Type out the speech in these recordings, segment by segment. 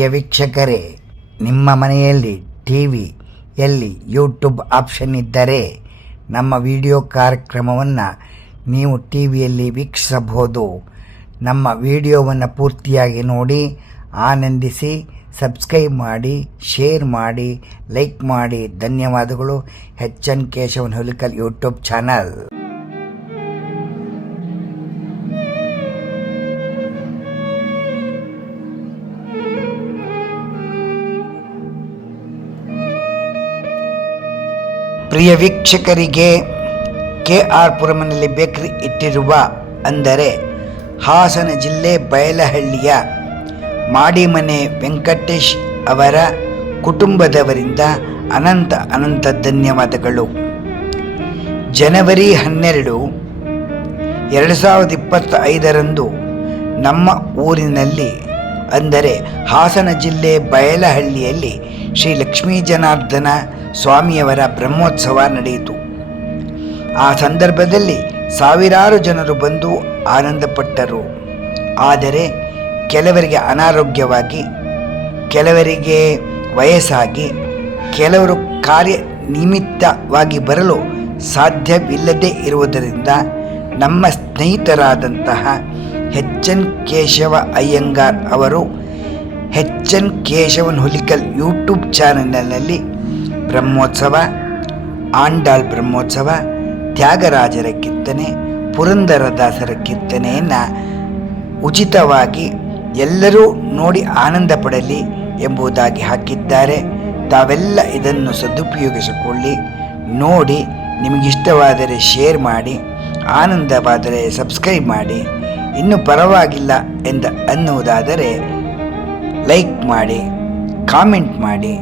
ಪ್ರಿಯ ವೀಕ್ಷಕರೇ, ನಿಮ್ಮ ಮನೆಯಲ್ಲಿ ಟಿ ವಿಯಲ್ಲಿ ಯೂಟ್ಯೂಬ್ ಆಪ್ಷನ್ ಇದ್ದರೆ ನಮ್ಮ ವಿಡಿಯೋ ಕಾರ್ಯಕ್ರಮವನ್ನು ನೀವು ಟಿ ವಿಯಲ್ಲಿ ವೀಕ್ಷಿಸಬಹುದು. ನಮ್ಮ ವಿಡಿಯೋವನ್ನು ಪೂರ್ತಿಯಾಗಿ ನೋಡಿ, ಆನಂದಿಸಿ, ಸಬ್ಸ್ಕ್ರೈಬ್ ಮಾಡಿ, ಶೇರ್ ಮಾಡಿ, ಲೈಕ್ ಮಾಡಿ. ಧನ್ಯವಾದಗಳು. H N Keshavan Hulikal YouTube channel. ಪ್ರಿಯ ವೀಕ್ಷಕರಿಗೆ ಕೆ ಆರ್ ಪುರಮನಲ್ಲಿ ಬೇಕರಿ ಇಟ್ಟಿರುವ ಅಂದರೆ ಹಾಸನ ಜಿಲ್ಲೆ ಬಯಲಹಳ್ಳಿಯ ಮಾಡಿಮನೆ ವೆಂಕಟೇಶ್ ಅವರ ಕುಟುಂಬದವರಿಂದ ಅನಂತ ಅನಂತ ಧನ್ಯವಾದಗಳು. ಜನವರಿ ಹನ್ನೆರಡು ಎರಡು ಸಾವಿರದ ಇಪ್ಪತ್ತ ಐದರಂದು ನಮ್ಮ ಊರಿನಲ್ಲಿ ಅಂದರೆ ಹಾಸನ ಜಿಲ್ಲೆ ಬಯಲಹಳ್ಳಿಯಲ್ಲಿ ಶ್ರೀ ಲಕ್ಷ್ಮೀ ಜನಾರ್ದನ ಸ್ವಾಮಿಯವರ ಬ್ರಹ್ಮೋತ್ಸವ ನಡೆಯಿತು. ಆ ಸಂದರ್ಭದಲ್ಲಿ ಸಾವಿರಾರು ಜನರು ಬಂದು ಆನಂದಪಟ್ಟರು. ಆದರೆ ಕೆಲವರಿಗೆ ಅನಾರೋಗ್ಯವಾಗಿ, ಕೆಲವರಿಗೆ ವಯಸ್ಸಾಗಿ, ಕೆಲವರು ಕಾರ್ಯ ನಿಮಿತ್ತವಾಗಿ ಬರಲು ಸಾಧ್ಯವಿಲ್ಲದೆ ಇರುವುದರಿಂದ ನಮ್ಮ ಸ್ನೇಹಿತರಾದಂತಹ ಹೆಚ್ ಎನ್ ಕೇಶವ ಅಯ್ಯಂಗಾರ್ ಅವರು, H N Keshavan Hulikal YouTube ಚಾನಲ್ನಲ್ಲಿ ಬ್ರಹ್ಮೋತ್ಸವ, ಆಂಡಾಳ್ ಬ್ರಹ್ಮೋತ್ಸವ, ತ್ಯಾಗರಾಜರ ಕೀರ್ತನೆ ಪುರಂದರದಾಸರ ಕೀರ್ತನೆಯನ್ನು ಉಚಿತವಾಗಿ ಎಲ್ಲರೂ ನೋಡಿ ಆನಂದ ಪಡಲಿ ಎಂಬುದಾಗಿ ಹಾಕಿದ್ದಾರೆ. ತಾವೆಲ್ಲ ಇದನ್ನು ಸದುಪಯೋಗಿಸಿಕೊಳ್ಳಿ, ನೋಡಿ, ನಿಮಗಿಷ್ಟವಾದರೆ ಶೇರ್ ಮಾಡಿ, ಆನಂದವಾದರೆ ಸಬ್ಸ್ಕ್ರೈಬ್ ಮಾಡಿ, ಇನ್ನು ಪರವಾಗಿಲ್ಲ ಎಂದು ಅನ್ನುವುದಾದರೆ ಲೈಕ್ ಮಾಡಿ, ಕಾಮೆಂಟ್ ಮಾಡಿ.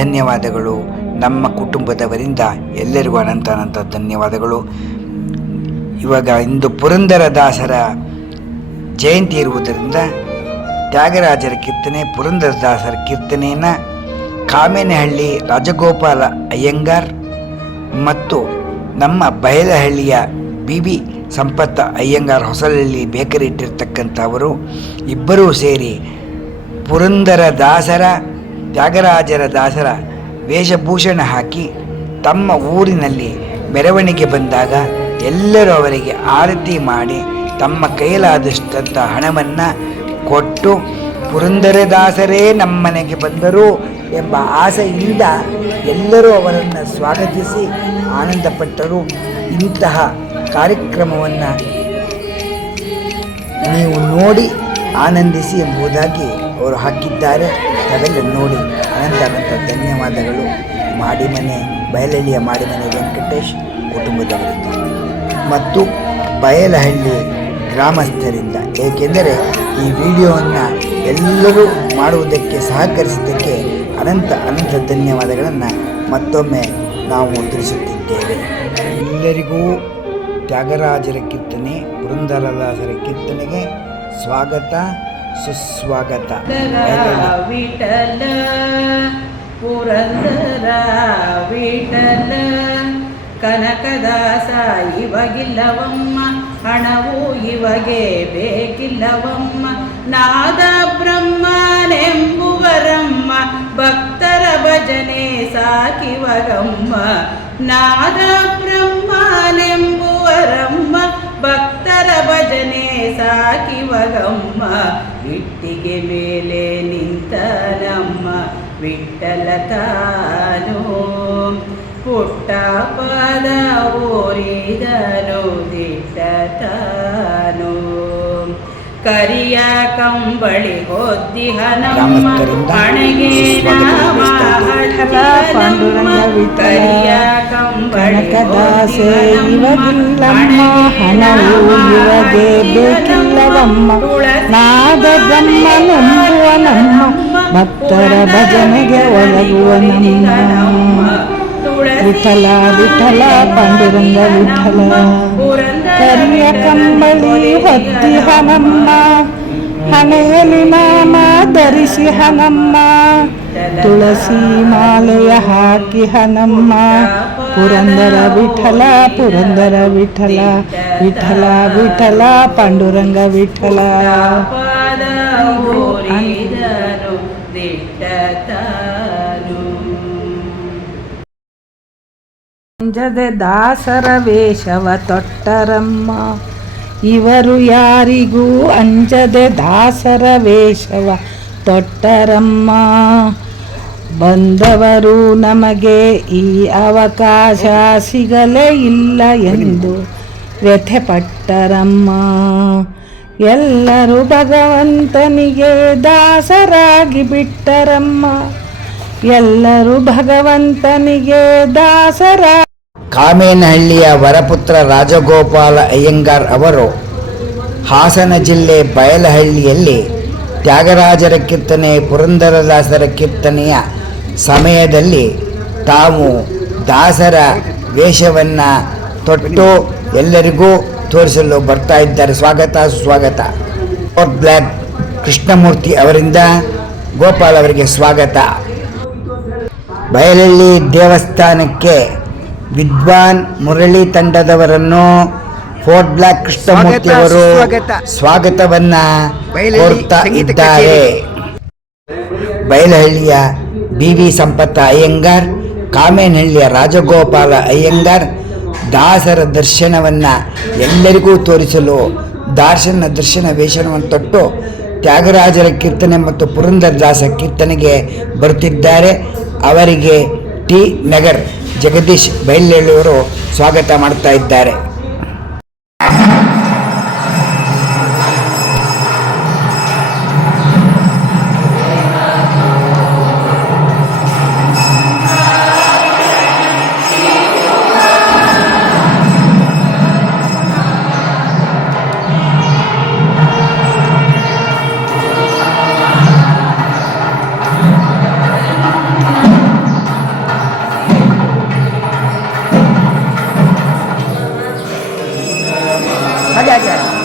ಧನ್ಯವಾದಗಳು. ನಮ್ಮ ಕುಟುಂಬದವರಿಂದ ಎಲ್ಲರಿಗೂ ಅನಂತ ಅನಂತ ಧನ್ಯವಾದಗಳು. ಇವಾಗ ಇಂದು ಪುರಂದರದಾಸರ ಜಯಂತಿ ಇರುವುದರಿಂದ ತ್ಯಾಗರಾಜರ ಕೀರ್ತನೆ ಪುರಂದರದಾಸರ ಕೀರ್ತನೆಯನ್ನು ಕಾಮೇನಹಳ್ಳಿ ರಾಜಗೋಪಾಲ ಅಯ್ಯಂಗಾರ್ ಮತ್ತು ನಮ್ಮ ಬಯಲಹಳ್ಳಿಯ ಬಿ ಬಿ ಸಂಪತ್ತ ಅಯ್ಯಂಗಾರ್ ಹೊಸಲಹಳ್ಳಿ ಬೇಕರಿ ಇಟ್ಟಿರ್ತಕ್ಕಂಥವರು ಇಬ್ಬರೂ ಸೇರಿ ಪುರಂದರ ದಾಸರ ತ್ಯಾಗರಾಜರ ದಾಸರ ವೇಷಭೂಷಣ ಹಾಕಿ ತಮ್ಮ ಊರಿನಲ್ಲಿ ಮೆರವಣಿಗೆ ಬಂದಾಗ ಎಲ್ಲರೂ ಅವರಿಗೆ ಆರತಿ ಮಾಡಿ ತಮ್ಮ ಕೈಲಾದಷ್ಟಂಥ ಹಣವನ್ನು ಕೊಟ್ಟು ಪುರಂದರದಾಸರೇ ನಮ್ಮನೆಗೆ ಬಂದರು ಎಂಬ ಆಸೆಯಿಂದ ಎಲ್ಲರೂ ಅವರನ್ನು ಸ್ವಾಗತಿಸಿ ಆನಂದಪಟ್ಟರು. ಇಂತಹ ಕಾರ್ಯಕ್ರಮವನ್ನು ನೀವು ನೋಡಿ ಆನಂದಿಸಿ ಎಂಬುದಾಗಿ ಅವರು ಹಾಕಿದ್ದಾರೆ. ತಾವೆಲ್ಲ ನೋಡಿ ಅನಂತ ಅನಂತ ಧನ್ಯವಾದಗಳು. ಮಾಡಿಮನೆ ಬಯಲಹಳ್ಳಿಯ ಮಾಡಿಮನೆ ವೆಂಕಟೇಶ್ ಕುಟುಂಬದವರಿಂದ ಮತ್ತು ಬಯಲಹಳ್ಳಿ ಗ್ರಾಮಸ್ಥರಿಂದ, ಏಕೆಂದರೆ ಈ ವಿಡಿಯೋವನ್ನು ಎಲ್ಲರೂ ಮಾಡುವುದಕ್ಕೆ, ಸಹಕರಿಸಿದ್ದಕ್ಕೆ ಅನಂತ ಅನಂತ ಧನ್ಯವಾದಗಳನ್ನು ಮತ್ತೊಮ್ಮೆ ನಾವು ತಿಳಿಸುತ್ತಿದ್ದೇವೆ. ಎಲ್ಲರಿಗೂ ತ್ಯಾಗರಾಜರ ಕೀರ್ತನೆ, ಪುರಂದರದಾಸರ ಕೀರ್ತನೆಗೆ ಸ್ವಾಗತ. ಸುಸ್ವಾಗತ. ವಿಠಲ ಪುರಂದರ ವಿಠಲ ಕನಕದಾಸ ಇವಾಗಿಲ್ಲವಮ್ಮ ಹಣವು ಇವಗೆ ಬೇಕಿಲ್ಲವಮ್ಮ ನಾದ ಬ್ರಹ್ಮನೆಂಬುವರಮ್ಮ ಭಕ್ತರ ಭಜನೆ ಸಾಕಿವರಮ್ಮ ನಾದ ಬ್ರಹ್ಮನೆಂಬುವರಮ್ಮ ಭಕ್ತರ ಭಜನೆ ಸಾಕಿವಗಮ್ಮ ಇಟ್ಟಿಗೆ ಮೇಲೆ ನಿಂತ ನಮ್ಮ ವಿಠಲ ತಾನು ಪುಟ್ಟ ಪದ ಓರಿದನು ದಿಟ್ಟ ತಾನು ಕರಿಯ ಕಂಬಳಿ ಹೊದ್ದಿಹ ನಮ್ಮ ಹಣೆಗೆ ಪಾಂಡುರಂಗ ಕನಕದಾಸೆ ಹಣವು ಇವಗೆ ಬೇಕಿಲ್ಲವಮ್ಮ ನಾದ ಬ್ರಹ್ಮನೆಂಬುವ ನಮ್ಮ ಭಕ್ತರ ಭಜನೆಗೆ ಒಳಗುವ ನಮ್ಮ. ವಿಠಲ ವಿಠಲ ಪಾಂಡುರಂಗ ವಿಠಲ. ಕರಿಯ ಕಂಬಳಿ ಹೊತ್ತಿಹ ನಮ್ಮ ಹಣೆಯಲ್ಲಿ ನಾಮ ಧರಿಸಿ ಹನಮ್ಮ ತುಳಸಿ ಮಾಲೆಯ ಹಾಕಿ ಹನಮ್ಮ ಪುರಂದರ ವಿಠಲ ಪುರಂದರ ವಿಠಲ ವಿಠಲ ವಿಠಲ ಪಾಂಡುರಂಗ ವಿಠಲ ಅಂಜದೆ ದಾಸರ ವೇಷವ ತೊಟ್ಟರಮ್ಮ ಇವರು ಯಾರಿಗೂ ಅಂಜದೆ ದಾಸರ ವೇಷವ ತೊಟ್ಟರಮ್ಮ ಬಂದವರು ನಮಗೆ ಈ ಅವಕಾಶ ಸಿಗಲೇ ಇಲ್ಲ ಎಂದು ವ್ಯಥೆಪಟ್ಟರಮ್ಮ ಎಲ್ಲರೂ ಭಗವಂತನಿಗೆ ದಾಸರಾಗಿ ಬಿಟ್ಟರಮ್ಮ ಎಲ್ಲರೂ ಭಗವಂತನಿಗೆ ದಾಸರ ಕಾಮೇನಹಳ್ಳಿಯ ವರಪುತ್ರ ರಾಜಗೋಪಾಲ ಅಯ್ಯಂಗಾರ್ ಅವರು ಹಾಸನ ಜಿಲ್ಲೆ ಬಯಲಹಳ್ಳಿಯಲ್ಲಿ ತ್ಯಾಗರಾಜರ ಕೀರ್ತನೆ, ಪುರಂದರದಾಸರ ಕೀರ್ತನೆಯ ಸಮಯದಲ್ಲಿ ತಾವು ದಾಸರ ವೇಷವನ್ನು ತೊಟ್ಟು ಎಲ್ಲರಿಗೂ ತೋರಿಸಲು ಬರ್ತಾ ಇದ್ದಾರೆ. ಸ್ವಾಗತ, ಸುಸ್ವಾಗತ. ಬ್ಲ್ಯಾಕ್ ಕೃಷ್ಣಮೂರ್ತಿ ಅವರಿಂದ ಗೋಪಾಲ್ ಅವರಿಗೆ ಸ್ವಾಗತ. ಬಯಲಹಳ್ಳಿ ದೇವಸ್ಥಾನಕ್ಕೆ ವಿದ್ವಾನ್ ಮುರಳಿ ತಂಡದವರನ್ನು ಫೋರ್ಟ್ ಬ್ಲಾಕ್ ಕೃಷ್ಣಮೂರ್ತಿ ಅವರು ಸ್ವಾಗತವನ್ನ ಕೋರ್ತಾ ಇದ್ದಾರೆ. ಬಯಲಹಳ್ಳಿಯ ಬಿ ವಿ ಸಂಪತ್ತ ಅಯ್ಯಂಗಾರ್ ಕಾಮೇನಹಳ್ಳಿಯ ರಾಜಗೋಪಾಲ ಅಯ್ಯಂಗಾರ್ ದಾಸರ ದರ್ಶನವನ್ನ ಎಲ್ಲರಿಗೂ ತೋರಿಸಲು ದಾರ್ಶನ ದರ್ಶನ ವೇಷಣವನ್ನು ತೊಟ್ಟು ತ್ಯಾಗರಾಜರ ಕೀರ್ತನೆ ಮತ್ತು ಪುರಂದರದಾಸ ಕೀರ್ತನೆಗೆ ಬರುತ್ತಿದ್ದಾರೆ ಅವರಿಗೆ ಟಿ ನಗರ್. ಜಗದೀಶ್ ಬೈಲ್ಹಳ್ಳಿಯವರು ಸ್ವಾಗತ ಮಾಡ್ತಾ ಇದ್ದಾರೆ. મજા જાય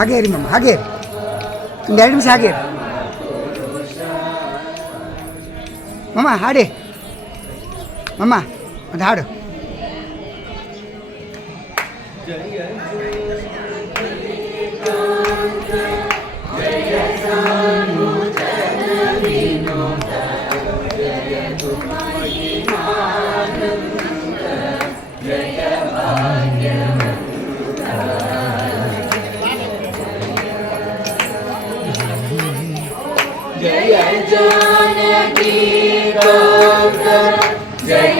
ಹಾಗೆ ಇರಿ ಮಮ್ಮ ಹಾಗೆ ಇರಿ. ಒಂದು ಎರಡು ನಿಮಿಷ ಹಾಗೆ ಇರಿ. ಮಮ್ಮ ಹಾಡಿ. ಮಮ್ಮ ಒಂದು ಹಾಡು ಿ.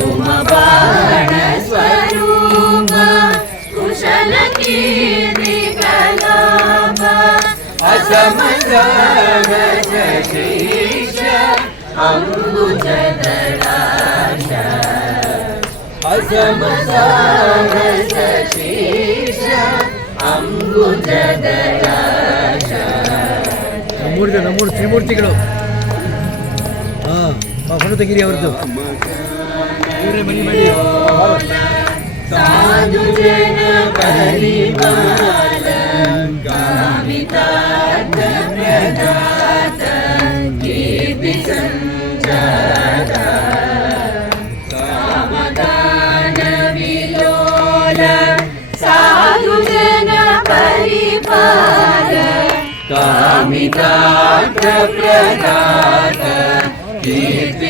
ಸುಮಬಾಣ ಸ್ವರೂಪ ಕುಶಲ ಮೂರ್ತಿ ತ್ರಿಮೂರ್ತಿಗಳು. ಹಾಂ ತೆಗಿರಿ ಅವ್ರದ್ದು. तेरे साधु जन परिपालन कामिता प्रदाता कीर्ति संचाता सामदान विलोल साधु जन परिपालन कीर्ति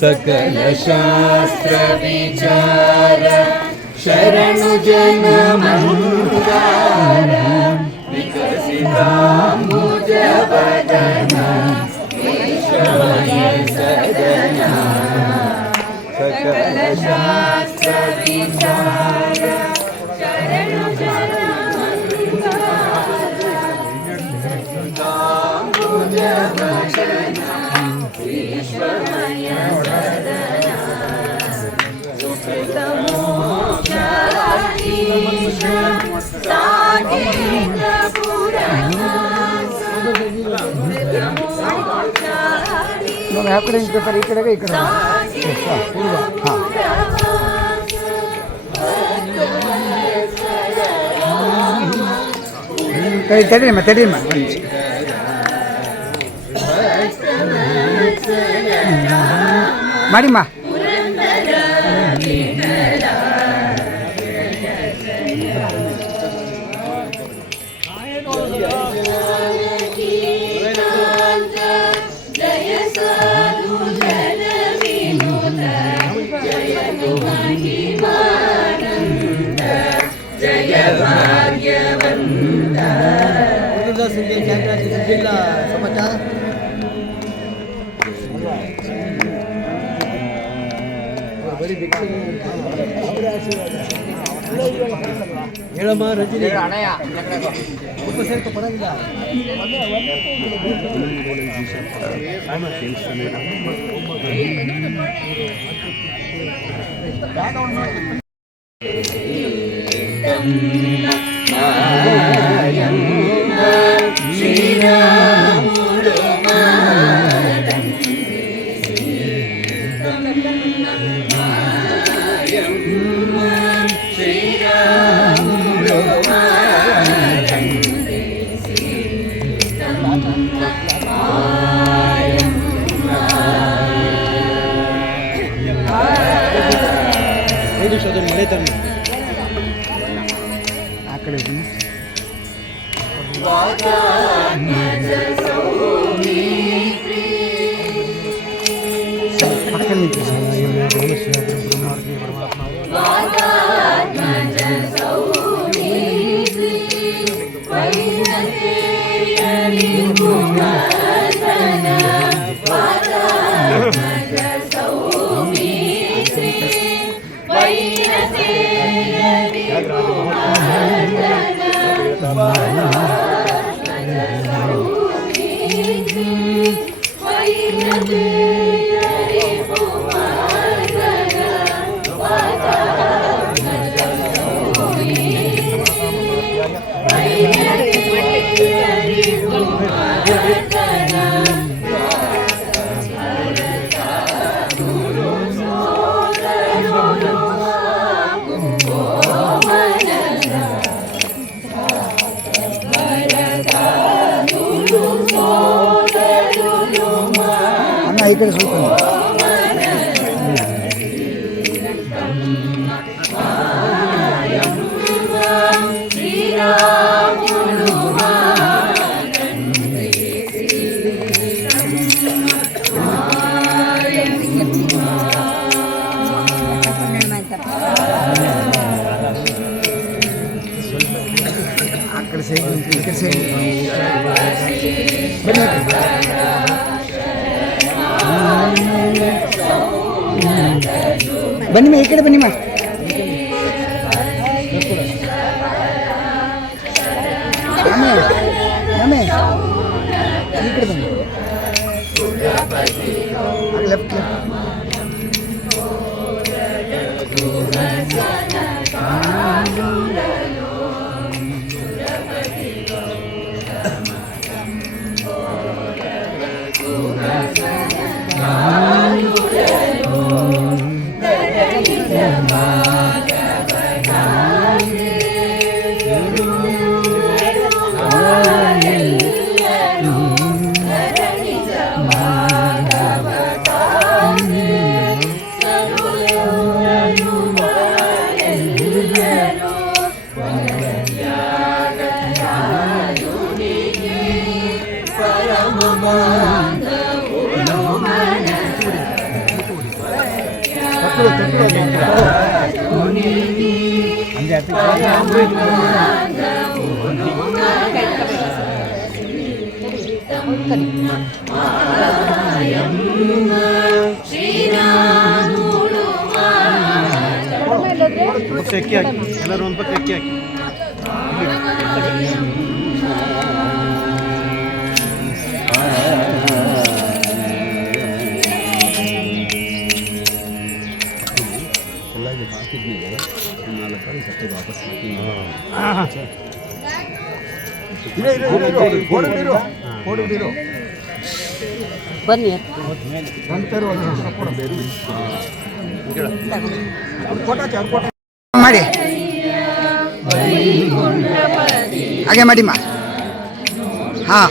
सकलशास्त्रविचार। शरणुजनमङ्गार विकसिताम्बुजवदना। विश्वय सदना सकलशास्त्र सुखदमोक्षाधीश साकेत पुरनास ನೋಡಿ ಆ ಕಡೆ ನಿಂತ್ಕೊತಾರೆ ಈ ಕಡೆಗೆ ಈ ಕಡೆ ಕೈ ತಡೀಮ್ಮ ತಡೀಮ್ಮ ಮಾಡಿಮ್ಮ ಏನಿಲ್ಲ ಸಮಾಚಾರ ಹೇಳಮ್ಮ ರಜನಿ ತುಂಬ ಸೇರ್ಕ ಪರವಾಗಿಲ್ಲ ಕಡೆ ಪಕ್ಕದಲ್ಲಿ ಬ್ರಹ್ಮಾರ್ಗಿ ಪರಮಾತ್ಮ Thank you. 이个를소 개. ಬನ್ನಿಮ್ಮ ಈ ಕಡೆ ಬನ್ನಿಮ್ಮ ನಮ್ಮೆ ಈ ಕಡೆ ಬನ್ನಿ. ಲೆಫ್ಟ್ ಲೆಫ್ಟ್ ಹಂಗೆ ಪಕ್ಕ ಅಕ್ಕಿ ಹಾಕಿ ಎಲ್ಲರೂ ಒಂದು ಪಕ್ಕ ಅಕ್ಕಿ ಹಾಕಿ ಬನ್ನಿ. ಮಾಡಿ. ಹಾಗೆ ಮಾಡಿಮ್ಮ ಹಾಂ.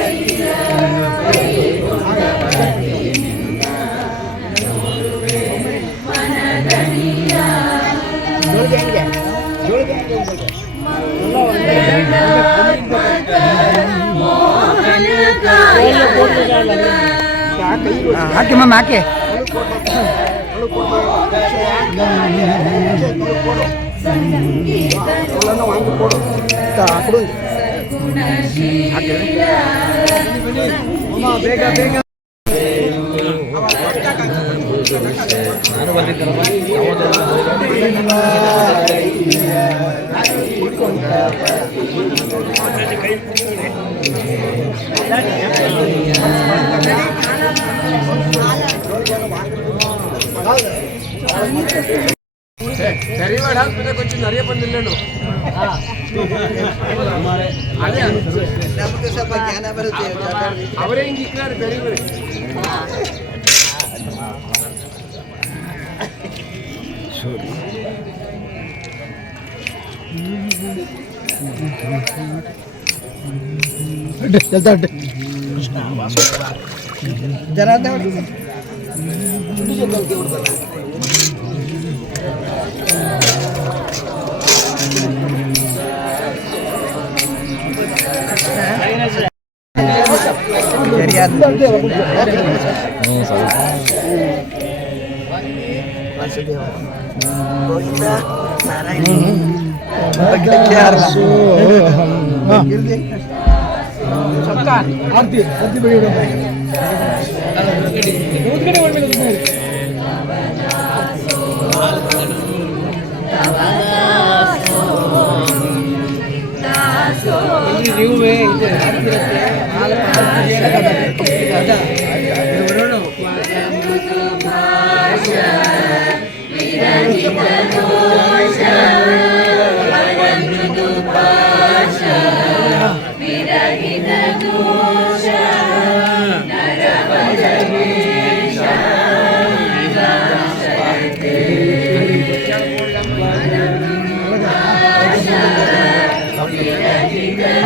ಗಲು ಎಂದನು ಹಾಕಿ शनिवार हाथ पे कुछ नरिया पर ले लो हमारे अरे नमक सब ज्ञान पर अवरे इनकी कर बड़ी बड़ी सॉरी अड्डे चलता अड्डे जरा दे ಆರ್ತಿ ಆರ್ತಿ இருபத்தி நாலு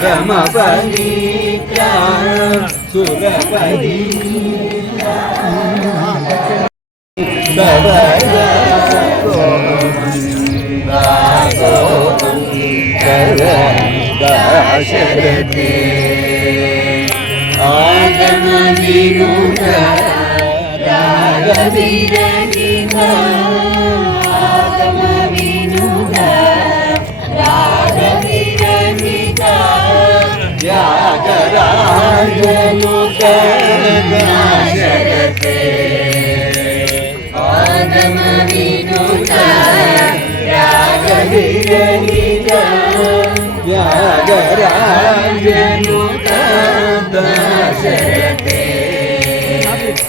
പരമ സുരപരി ദാശരഥേ ആഗമനിരുക രാഗവീര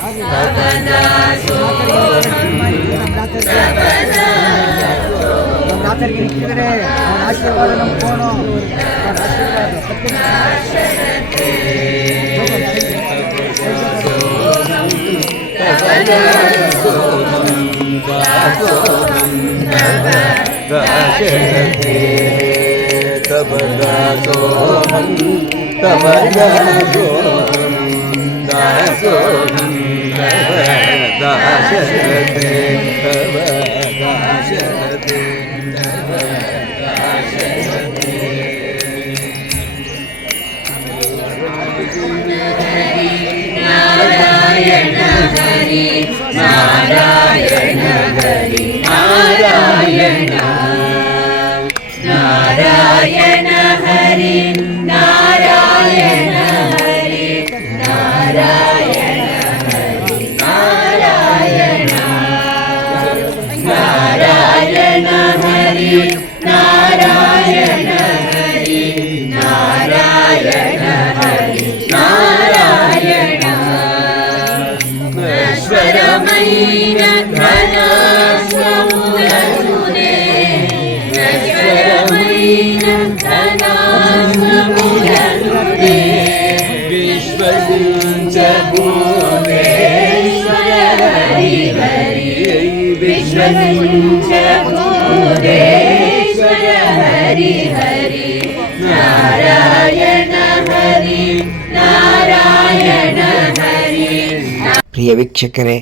ಅವನ ಆಶೀರ್ವಾದ ನಮ್ಮ ಫೋನು ಅವನ ಆಶೀರ್ವಾದ दाशरथे तब ಪ್ರಿಯ ವೀಕ್ಷಕರೇ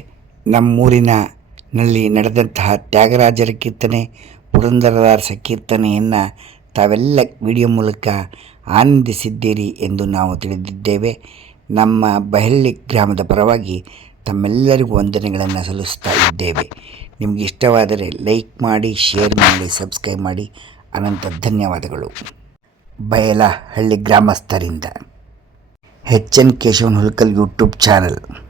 ನಮ್ಮೂರಿನ ನಲ್ಲಿ ನಡೆದಂತಹ ತ್ಯಾಗರಾಜರ ಕೀರ್ತನೆ ಪುರಂದರದಾರ ಕೀರ್ತನೆಯನ್ನು ತಾವೆಲ್ಲ ವಿಡಿಯೋ ಮೂಲಕ ಆನಂದಿಸಿದ್ದೀರಿ ಎಂದು ನಾವು ತಿಳಿದಿದ್ದೇವೆ. ನಮ್ಮ ಬಹಳ್ಳಿ ಗ್ರಾಮದ ಪರವಾಗಿ ತಮ್ಮೆಲ್ಲರಿಗೂ ವಂದನೆಗಳನ್ನು ಸಲ್ಲಿಸ್ತಾ ಇದ್ದೇವೆ. ನಿಮಗೆ ಇಷ್ಟವಾದರೆ ಲೈಕ್ ಮಾಡಿ, ಶೇರ್ ಮಾಡಿ, ಸಬ್ಸ್ಕ್ರೈಬ್ ಮಾಡಿ. ಅನಂತ ಧನ್ಯವಾದಗಳು. Bayalahalli ಗ್ರಾಮಸ್ಥರಿಂದ. H N Keshavan Hulikal YouTube channel.